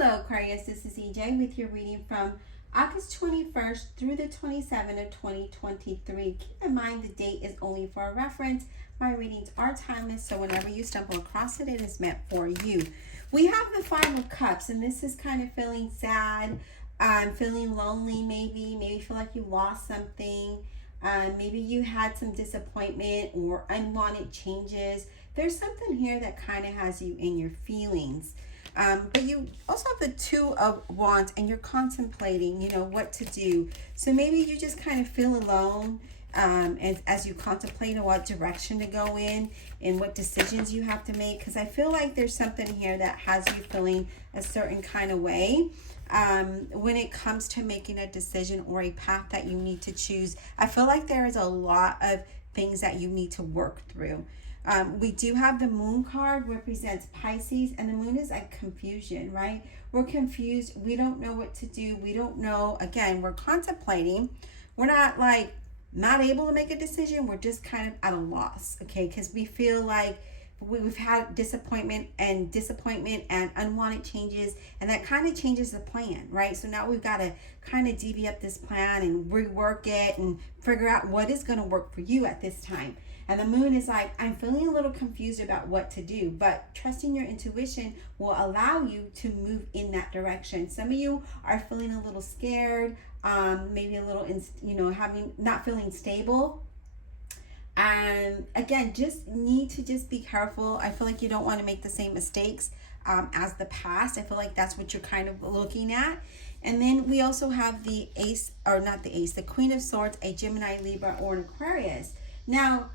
Hello Aquarius, this is EJ with your reading from August 21st through the 27th of 2023. Keep in mind the date is only for a reference. My readings are timeless, so whenever you stumble across it, it is meant for you. We have the Five of Cups, and this is kind of feeling sad, feeling lonely maybe feel like you lost something. Maybe you had some disappointment or unwanted changes. There's something here that kind of has you in your feelings. But you also have the Two of Wands and you're contemplating, what to do. So maybe you just kind of feel alone as you contemplate on what direction to go in and what decisions you have to make. Because I feel like there's something here that has you feeling a certain kind of way. When it comes to making a decision or a path that you need to choose, I feel like there is a lot of things that you need to work through. We do have the Moon card, represents Pisces, and the Moon is like confusion, right? We're confused. We don't know what to do. We don't know. Again, we're contemplating. We're not like not able to make a decision. We're just kind of at a loss, okay? Because we feel like we've had disappointment and unwanted changes, and that kind of changes the plan, right? So now we've got to kind of divvy up this plan and rework it and figure out what is going to work for you at this time. And the Moon is like, I'm feeling a little confused about what to do, but trusting your intuition will allow you to move in that direction. Some of you are feeling a little scared, maybe a little, not feeling stable. And again, just need to be careful. I feel like you don't want to make the same mistakes as the past. I feel like that's what you're kind of looking at. And then we also have the Ace, or not the Ace, the Queen of Swords, a Gemini, Libra, or an Aquarius. Now,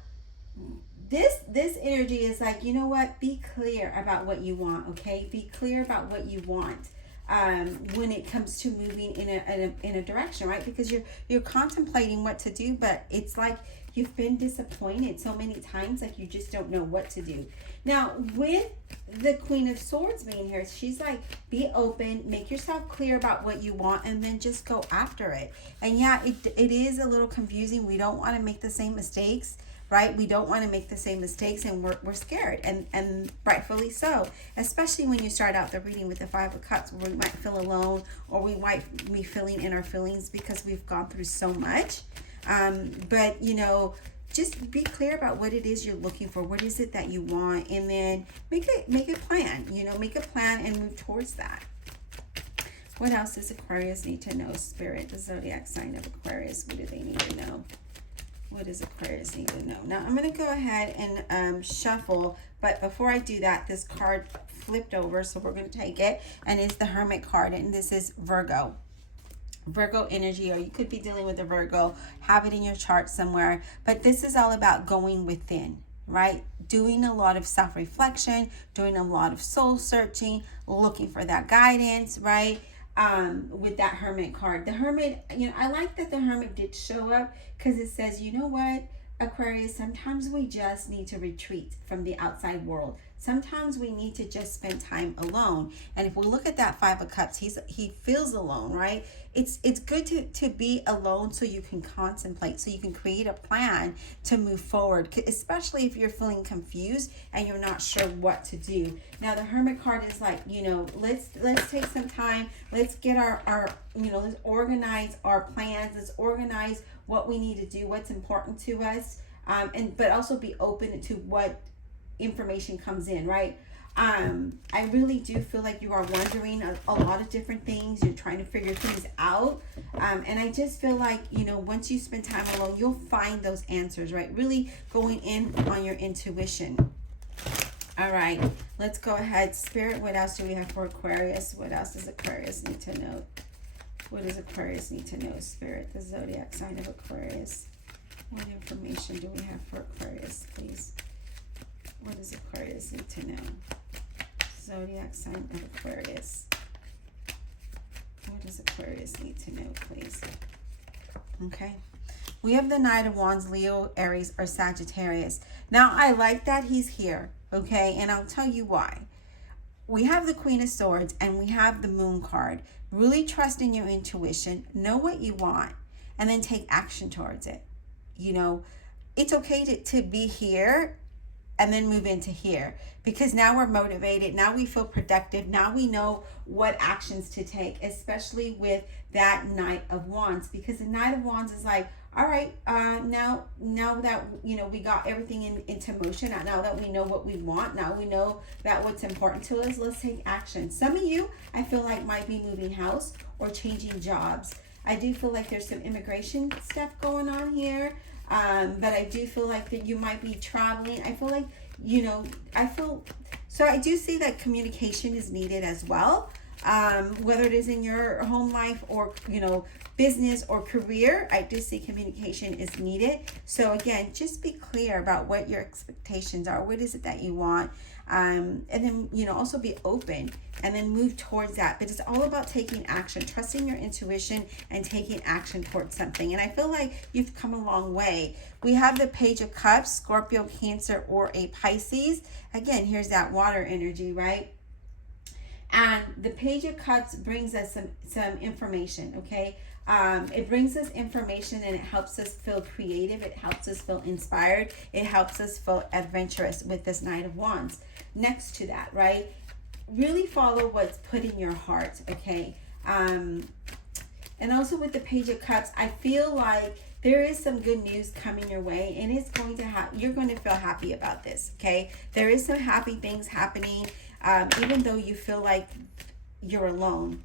this energy is like, you know what? Be clear about what you want, okay? Be clear about what you want when it comes to moving in a direction, right? Because you're contemplating what to do, but it's like you've been disappointed so many times, like you just don't know what to do. Now, with the Queen of Swords being here, she's like, be open, make yourself clear about what you want, and then just go after it. And yeah, it is a little confusing. We don't want to make the same mistakes, right? We don't want to make the same mistakes, and we're scared, and rightfully so, especially when you start out the reading with the Five of Cups, where we might feel alone, or we might be feeling in our feelings because we've gone through so much. But just be clear about what it is you're looking for. What is it that you want? And then make a plan, make a plan and move towards that. What else does Aquarius need to know? Spirit, the zodiac sign of Aquarius, what do they need to know? What does Aquarius need to know? Now, I'm going to go ahead and shuffle, but before I do that, this card flipped over, so we're going to take it, and it's the Hermit card, and this is Virgo. Virgo energy, or you could be dealing with a Virgo, have it in your chart somewhere, but this is all about going within, right? Doing a lot of self-reflection, doing a lot of soul searching, looking for that guidance, right? With that Hermit card. The Hermit, I like that the Hermit did show up, because it says, you know what, Aquarius, sometimes we just need to retreat from the outside world. Sometimes we need to just spend time alone. And if we look at that Five of Cups, he feels alone, right? It's good to be alone so you can contemplate, so you can create a plan to move forward, especially if you're feeling confused and you're not sure what to do. Now, the Hermit card is like, let's take some time. Let's get our let's organize our plans. Let's organize what we need to do, what's important to us, but also be open to what information comes in, right? I really do feel like you are wondering a lot of different things. You're trying to figure things out, and I just feel like once you spend time alone, you'll find those answers, right? Really going in on your intuition. All right, let's go ahead. Spirit, what else do we have for Aquarius? What else does Aquarius need to know? What does Aquarius need to know? Spirit, the zodiac sign of Aquarius. What information do we have for Aquarius, please? What does Aquarius need to know? Zodiac sign of Aquarius. What does Aquarius need to know, please? Okay. We have the Knight of Wands, Leo, Aries, or Sagittarius. Now, I like that he's here, okay? And I'll tell you why. We have the Queen of Swords and we have the Moon card. Really trust in your intuition. Know what you want and then take action towards it. It's okay to be here and then move into here, because now we're motivated. Now we feel productive. Now we know what actions to take, especially with that Knight of Wands, because the Knight of Wands is like, all right, now that, you know, we got everything into motion, now that we know what we want, now we know that what's important to us, let's take action. Some of you, I feel like, might be moving house or changing jobs. I do feel like there's some immigration stuff going on here, but I do feel like that you might be traveling. I feel like, you know, so I do see that communication is needed as well, whether it is in your home life or, you know, business or career. I do see communication is needed. So again, just be clear about what your expectations are. What is it that you want? And then, you know, also be open and then move towards that. But it's all about taking action, trusting your intuition and taking action towards something. And I feel like you've come a long way. We have the Page of Cups, Scorpio, Cancer, or a Pisces. Again, here's that water energy, right? And the Page of Cups brings us some information, okay? It brings us information, and it helps us feel creative. It helps us feel inspired. It helps us feel adventurous with this Knight of Wands. Next to that, right? Really follow what's put in your heart, okay? And also with the Page of Cups, I feel like there is some good news coming your way, and it's going to you're going to feel happy about this, okay? There is some happy things happening, even though you feel like you're alone.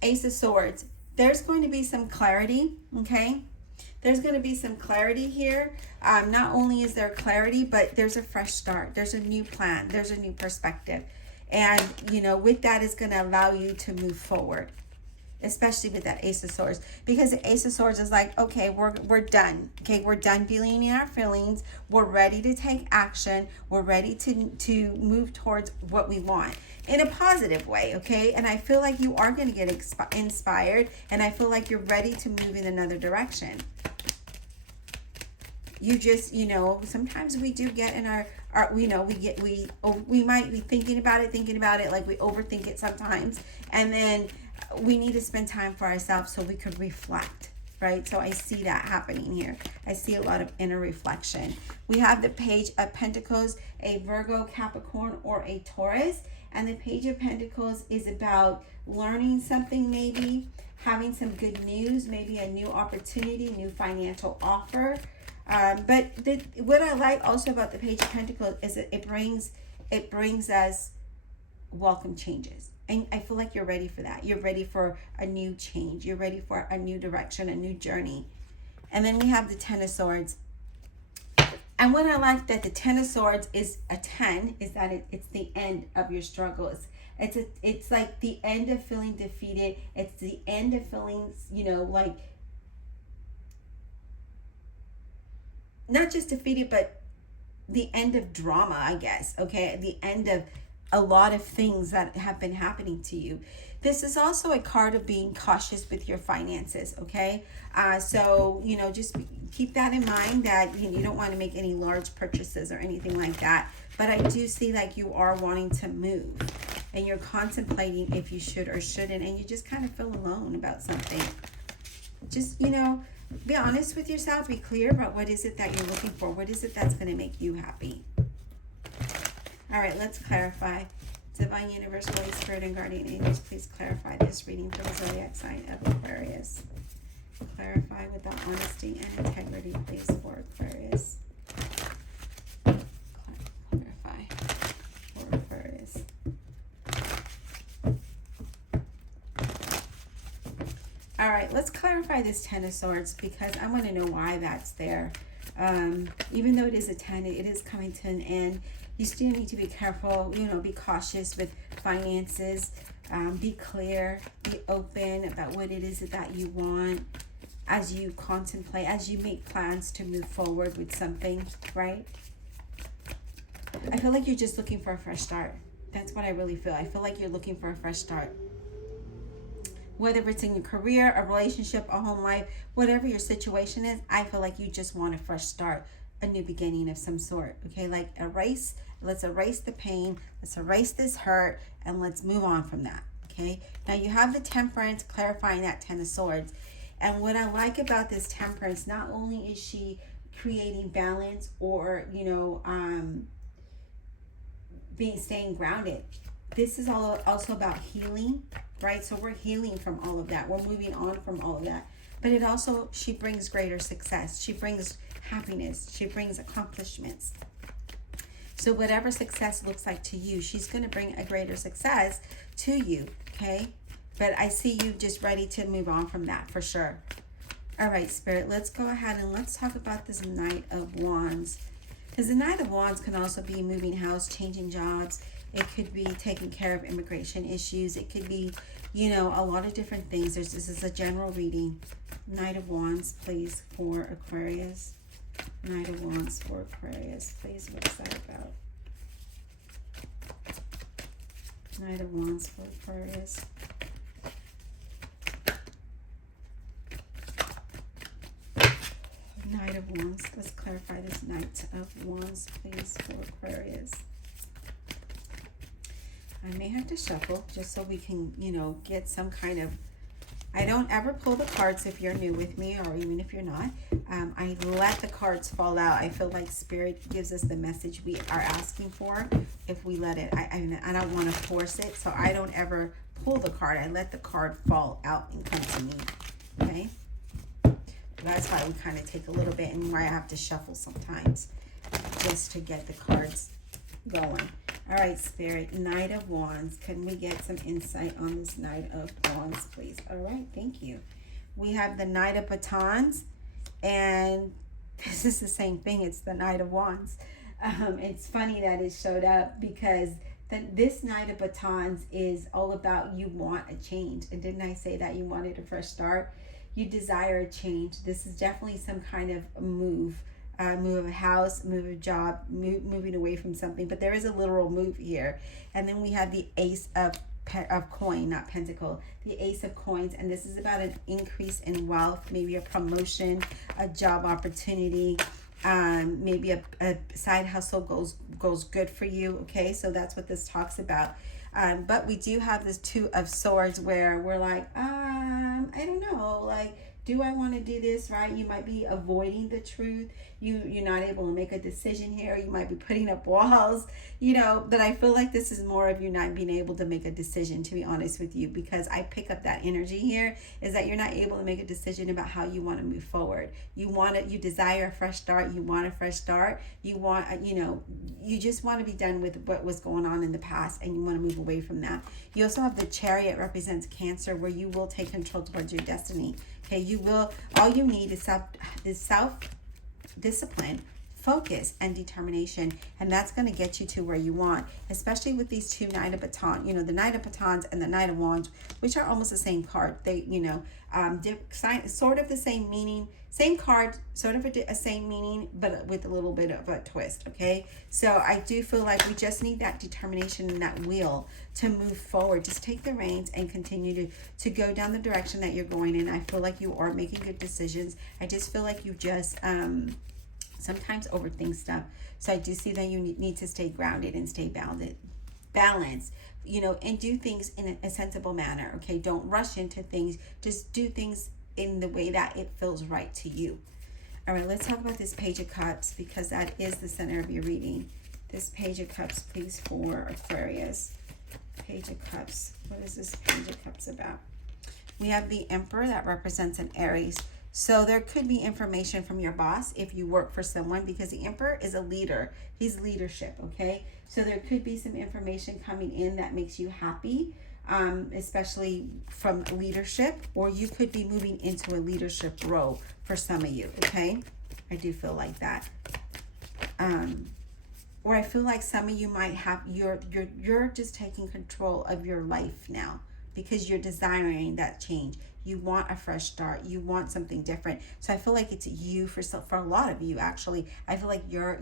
Ace of Swords, there's going to be some clarity, okay? There's going to be some clarity here. Not only is there clarity, but there's a fresh start. There's a new plan. There's a new perspective. And, you know, with that is going to allow you to move forward, especially with that Ace of Swords, because the Ace of Swords is like, okay, we're done. Okay, we're done feeling in our feelings. We're ready to take action. We're ready to move towards what we want in a positive way, okay? And I feel like you are going to get inspired, and I feel like you're ready to move in another direction. You just, you know, sometimes we do get in our you know, we might be thinking about it, like we overthink it sometimes, and then we need to spend time for ourselves so we could reflect, right? So I see that happening here. I see a lot of inner reflection. We have the Page of Pentacles, a Virgo, Capricorn, or a Taurus. And the Page of Pentacles is about learning something, maybe having some good news, maybe a new opportunity, new financial offer. But what I like also about the Page of Pentacles is that it brings us welcome changes. And I feel like you're ready for that. You're ready for a new change. You're ready for a new direction, a new journey. And then we have the Ten of Swords. And what I like that the Ten of Swords is a 10 is that it's the end of your struggles. It's like the end of feeling defeated. It's the end of feeling, you know, like not just defeated, but the end of drama, I guess. Okay, the end of a lot of things that have been happening to you. This is also a card of being cautious with your finances, okay? So, you know, just keep that in mind that you don't want to make any large purchases or anything like that. But I do see like you are wanting to move, and you're contemplating if you should or shouldn't, and you just kind of feel alone about something. Just, you know, be honest with yourself. Be clear about what is it that you're looking for. What is it that's going to make you happy? All right, let's clarify. Divine Universe, Holy Spirit, and Guardian Angels, please clarify this reading for the zodiac sign of Aquarius. Clarify with the honesty and integrity, please, for Aquarius. Clarify for Aquarius. All right, let's clarify this Ten of Swords, because I want to know why that's there. Even though it is a 10, it is coming to an end. You still need to be careful, you know, be cautious with finances, be clear, be open about what it is that you want as you contemplate, as you make plans to move forward with something, right? I feel like you're just looking for a fresh start. That's what I really feel. I feel like you're looking for a fresh start. Whether it's in your career, a relationship, a home life, whatever your situation is, I feel like you just want a fresh start, a new beginning of some sort, okay? Like let's erase the pain, let's erase this hurt, and let's move on from that, okay? Now you have the Temperance clarifying that Ten of Swords. And what I like about this Temperance, not only is she creating balance, or, you know, staying grounded. This is all also about healing, right? So we're healing from all of that. We're moving on from all of that. But it also, she brings greater success. She brings happiness. She brings accomplishments. So whatever success looks like to you, she's going to bring a greater success to you, okay? But I see you just ready to move on from that for sure. All right, Spirit, let's go ahead and let's talk about this Knight of Wands. Because the Knight of Wands can also be moving house, changing jobs. It could be taking care of immigration issues. It could be, you know, a lot of different things. This is a general reading. Knight of Wands, please, for Aquarius. Knight of Wands for Aquarius, please. What's that about? Knight of Wands for Aquarius. Knight of Wands. Let's clarify this Knight of Wands, please, for Aquarius. I may have to shuffle just so we can, you know, get some kind of... I don't ever pull the cards if you're new with me, or even if you're not. I let the cards fall out. I feel like Spirit gives us the message we are asking for if we let it. I don't want to force it, so I don't ever pull the card. I let the card fall out and come to me, okay? That's why we kind of take a little bit, and why I have to shuffle sometimes just to get the cards going. All right, Spirit, Knight of Wands. Can we get some insight on this Knight of Wands, please? All right, thank you. We have the Knight of Batons, and this is the same thing. It's the Knight of Wands. It's funny that it showed up because this Knight of Batons is all about you want a change. And didn't I say that you wanted a fresh start? You desire a change. This is definitely some kind of move. Move of a house, move of a job, moving away from something. But there is a literal move here. And then we have the Ace of coin, not pentacle. The Ace of Coins. And this is about an increase in wealth, maybe a promotion, a job opportunity. Maybe a side hustle goes good for you. Okay, so that's what this talks about. But we do have this Two of Swords where we're like, I don't know, like, do I want to do this, right? You might be avoiding the truth. You're not able to make a decision here. You might be putting up walls, you know, but I feel like this is more of you not being able to make a decision, to be honest with you, because I pick up that energy here is that you're not able to make a decision about how you want to move forward. You desire a fresh start. You want a fresh start. You want, you know, you just want to be done with what was going on in the past, and you want to move away from that. You also have the Chariot, represents Cancer, where you will take control towards your destiny. Okay, you will, all you need is self-discipline, focus, and determination, and that's going to get you to where you want, especially with these two Knight of Batons, you know, the Knight of Batons and the Knight of Wands, which are almost the same card. They, you know, sort of the same meaning, same card, sort of a same meaning, but with a little bit of a twist, okay? So I do feel like we just need that determination and that will to move forward. Just take the reins and continue to go down the direction that you're going in. I feel like you are making good decisions. I just feel like you just sometimes overthink stuff. So I do see that you need to stay grounded and stay balanced, you know, and do things in a sensible manner, okay? Don't rush into things. Just do things in the way that it feels right to you. All right, let's talk about this Page of Cups, because that is the center of your reading. This Page of Cups, please, for Aquarius. Page of Cups. What is this Page of Cups about? We have the Emperor that represents an Aries. So there could be information from your boss if you work for someone, because the Emperor is a leader. He's leadership, okay? So there could be some information coming in that makes you happy, especially from leadership, or you could be moving into a leadership role for some of you, okay? I do feel like that. Or I feel like some of you might have, you're just taking control of your life now because you're desiring that change. You want a fresh start. You want something different. So I feel like it's you for a lot of you, actually. I feel like you're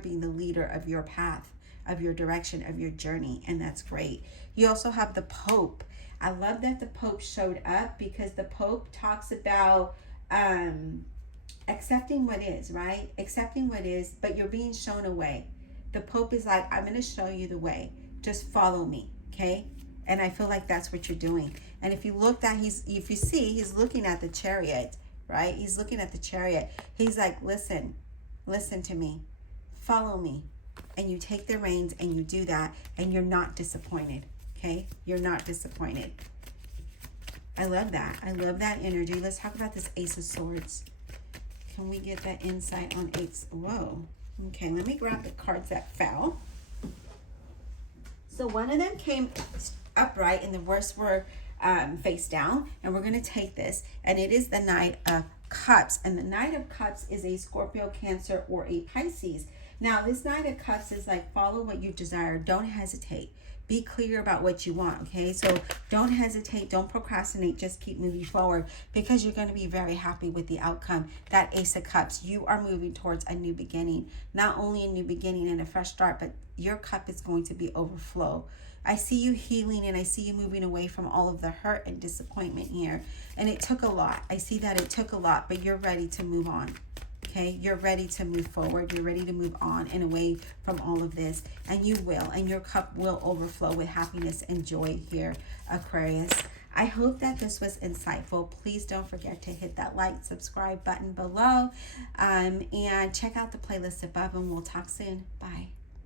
being the leader of your path, of your direction, of your journey, and that's great. You also have the Pope. I love that the Pope showed up, because the Pope talks about accepting what is, right? Accepting what is, but you're being shown a way. The Pope is like, I'm going to show you the way. Just follow me, okay? And I feel like that's what you're doing. And if you look at, if you see, he's looking at the Chariot, right? He's looking at the Chariot. He's like, listen to me, follow me. And you take the reins and you do that, and you're not disappointed, okay? You're not disappointed. I love that. I love that energy. Let's talk about this Ace of Swords. Can we get that insight on Ace? Whoa. Okay, let me grab the cards that fell. So one of them came upright and the rest were face down. And we're going to take this. And it is the Knight of Cups. And the Knight of Cups is a Scorpio, Cancer, or a Pisces. Now, this Knight of Cups is like, follow what you desire. Don't hesitate. Be clear about what you want, okay? So don't hesitate. Don't procrastinate. Just keep moving forward, because you're going to be very happy with the outcome. That Ace of Cups, you are moving towards a new beginning. Not only a new beginning and a fresh start, but your cup is going to be overflow. I see you healing, and I see you moving away from all of the hurt and disappointment here. And it took a lot. I see that it took a lot, but you're ready to move on. Okay, you're ready to move forward. You're ready to move on and away from all of this. And you will. And your cup will overflow with happiness and joy here, Aquarius. I hope that this was insightful. Please don't forget to hit that like, subscribe button below. And check out the playlist above. And we'll talk soon. Bye.